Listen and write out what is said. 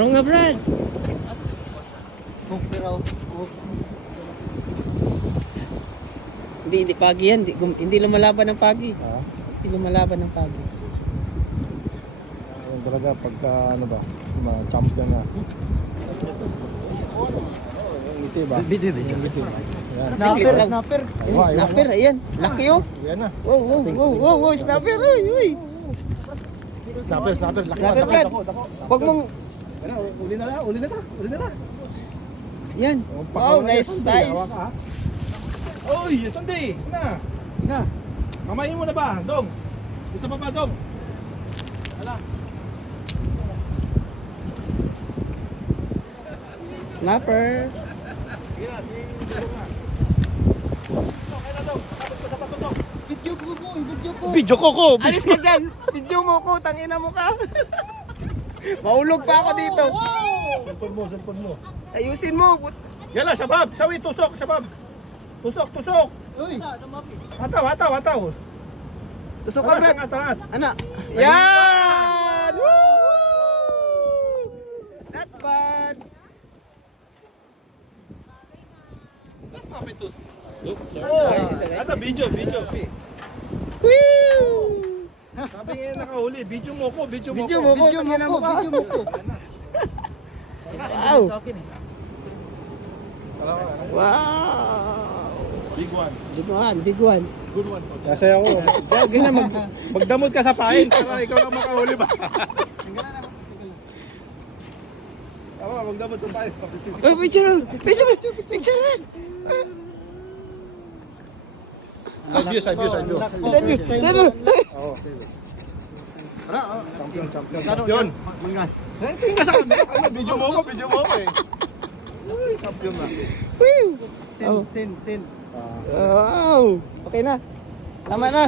Laro nga, Brad. Hindi pagi yan. Hindi lumalaban ng pagi. Hindi lumalaban ng pagi. Yung talaga pagka ano ba, mga champion na. Ngiti ba? Ngiti. Yan. Snapper, snapper. Ayun, snapper, ayan. Laki oh. Yan na. Wow, snapper. Uy. Snapper. Laki Snapper, Brad. Huwag mong... Uli na lang. Yan. Wow, nice size. Oy, Sunday! Na! Mamayin mo na ba, Dong? Isa pa ba, Dong? Ala. Snapper. Sige na, sige na. Kaya na, Dong. Tapos ko sa patutok. Video ko. Alis ka dyan. Video mo ko. Tangina mo ka. Maulog pa ako dito. Cellphone mo. Ayusin mo. Yala, Shabab! Sawi, tusok, Shabab! Tusok! Uy! Hataw! Tusok ka, Brad. Angat! Ana. Yan! Woo! Not bad. Mas mapit tusok. Okay. Ata, video. Woo! Sabi nga nakahuli, video mo ko. Video mo ko. Wow. Wow. Big one. Big one. Good one. Kasi ako, ganyan magdamot ka sa pain para ikaw ang makahuli ba? Ako, magdamot sa pain. Oh, picture. Side view. Oo. Champion. Yun. Mangas. Tingin ka sa camera. Video mo ko eh. Champion na. Woo! Sin. Wow. Okay na. Tama na.